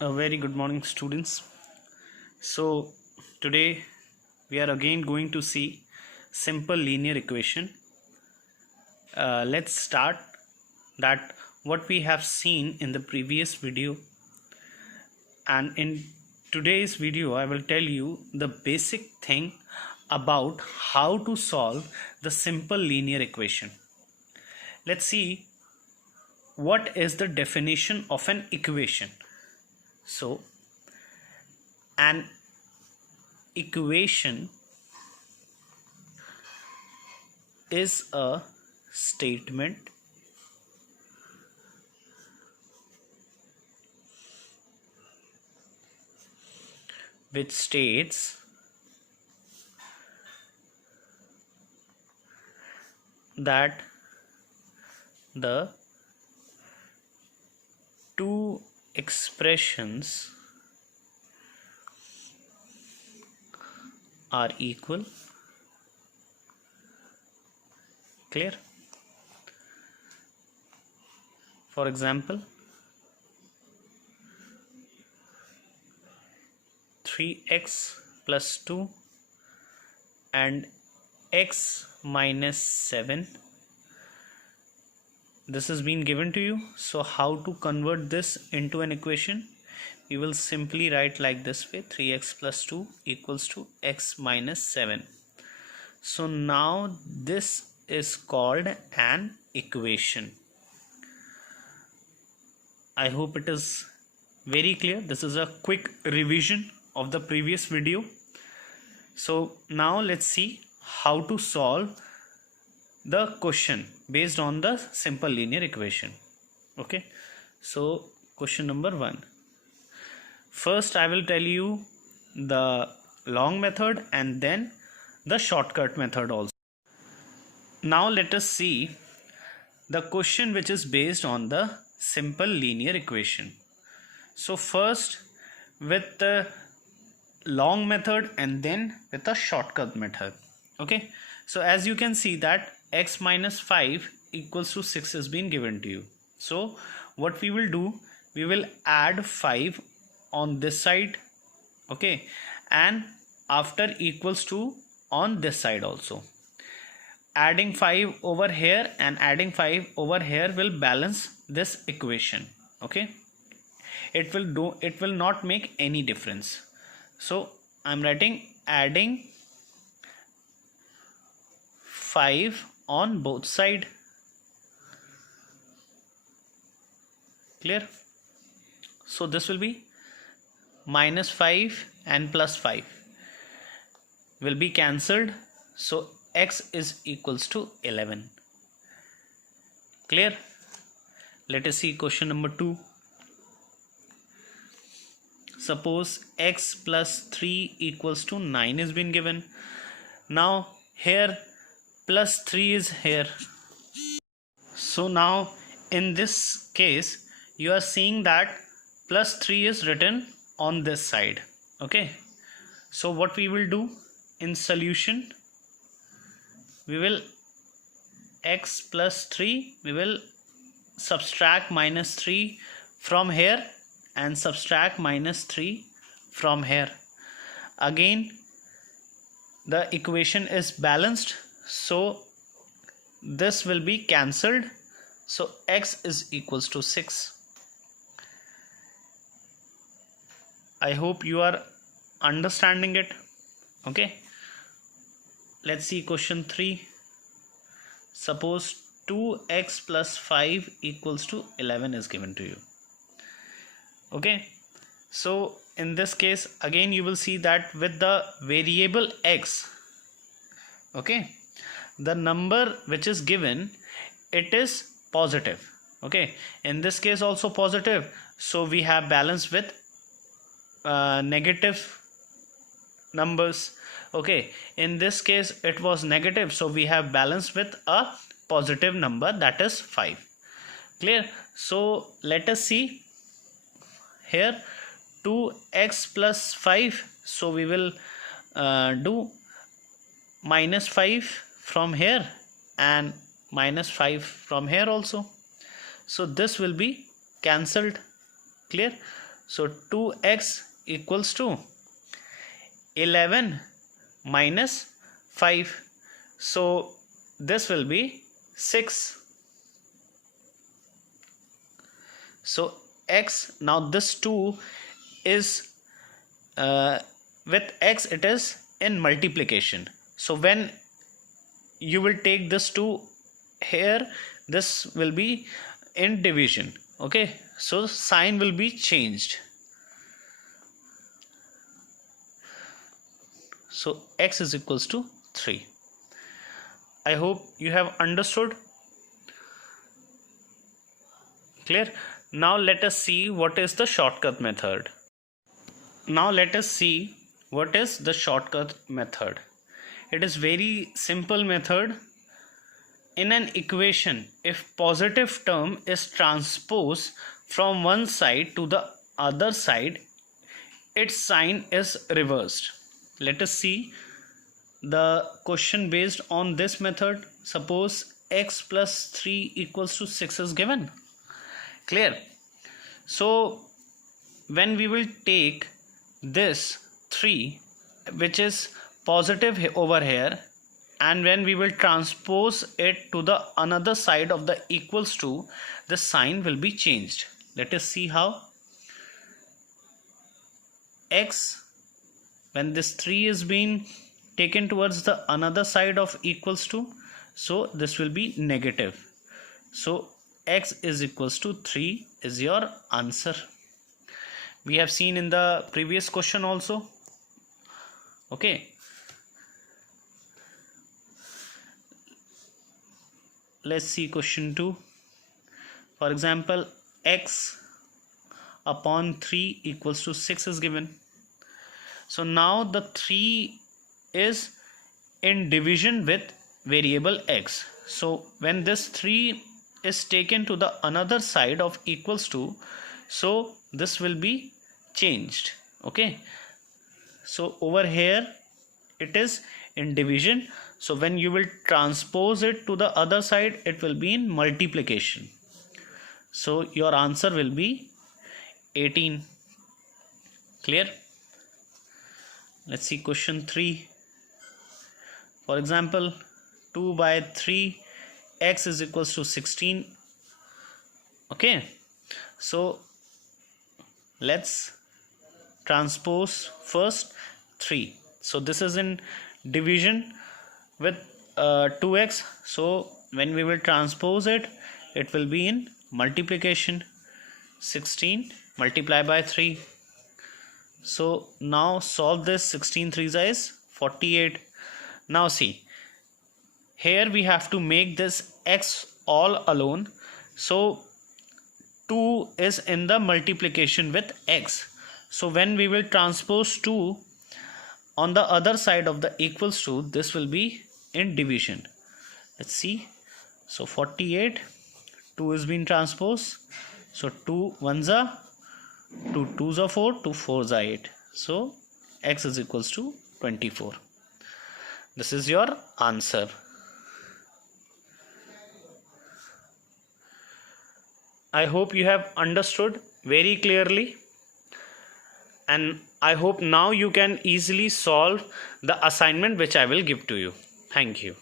A very good morning, students. So today we are again going to see simple linear equation. Let's start that what we have seen in the previous video, and in today's video I will tell you the basic thing about how to solve the simple linear equation. Let's see what is the definition of an equation. So an equation is a statement which states that the two expressions are equal. Clear? For example, 3x plus 2 and x minus 7. This has been given to you. So how to convert this into an equation? We will simply write like this way: 3x plus 2 equals to x minus 7. So now this is called an equation. I hope it is very clear. This is a quick revision of the previous video. So now let's see how to solve the question based on the simple linear equation. Okay, so question number 1. First I will tell you the long method and then the shortcut method also. Now let us see the question which is based on the simple linear equation. So first with the long method and then with the shortcut method. Okay, so as you can see that x minus 5 equals to 6 has been given to you. So what we will do, we will add 5 on this side, okay, and after equals to on this side also. Adding 5 over here and adding 5 over here will balance this equation. Okay, it will not make any difference. So I'm writing adding 5 on both side. Clear? So this will be minus 5 and plus 5 will be cancelled. So x is equals to 11. Clear? Let us see question number 2. Suppose x plus 3 equals to 9 has been given. Now here plus 3 is here. So now in this case you are seeing that plus 3 is written on this side. Okay, so what we will do in solution, we will x plus 3, we will subtract minus 3 from here and subtract minus 3 from here. Again the equation is balanced, so this will be cancelled. So x is equals to 6. I hope you are understanding it. Okay, let's see question 3. Suppose 2x plus 5 equals to 11 is given to you. Okay, so in this case again you will see that with the variable x, okay, the number which is given, it is positive. Okay, in this case also positive, so we have balance with negative numbers. Okay, in this case it was negative, so we have balance with a positive number, that is 5. Clear? So let us see here 2x plus 5, so we will do minus 5 from here and minus 5 from here also. So this will be cancelled. Clear? So 2x equals to 11 minus 5. So this will be 6. So x, now this 2 is with x it is in multiplication. So when you will take this 2 here, this will be in division. Okay, so sign will be changed. So x is equals to 3. I hope you have understood. Clear? Now let us see what is the shortcut method. Now let us see what is the shortcut method. It is very simple method. In an equation, if positive term is transposed from one side to the other side, its sign is reversed. Let us see the question based on this method. Suppose x plus 3 equals to 6 is given. Clear? So when we will take this 3, which is positive over here, and when we will transpose it to the another side of the equals to, the sign will be changed. Let us see how. X, when this 3 is being taken towards the another side of equals to, so this will be negative. So x is equals to 3 is your answer. We have seen in the previous question also. Okay, let's see question 2. For example, x upon 3 equals to 6 is given. So now the 3 is in division with variable x. So when this 3 is taken to the another side of equals to, so this will be changed. Okay, so over here it is in division, so when you will transpose it to the other side, it will be in multiplication. So your answer will be 18. Clear? Let's see question 3. For example, 2 by 3, x is equals to 16. Okay, so let's transpose first 3. So this is in division with 2x. So when we will transpose it, it will be in multiplication. 16 multiply by 3. So now solve this. 16 3s is 48. Now see, here we have to make this x all alone. So 2 is in the multiplication with x. So when we will transpose 2 on the other side of the equals to, this will be in division. Let's see. So 48, 2 is being transposed. So 2 1s are 2 2s are 4, 2 4s are 8. So x is equals to 24. This is your answer. I hope you have understood very clearly, and I hope now you can easily solve the assignment which I will give to you. Thank you.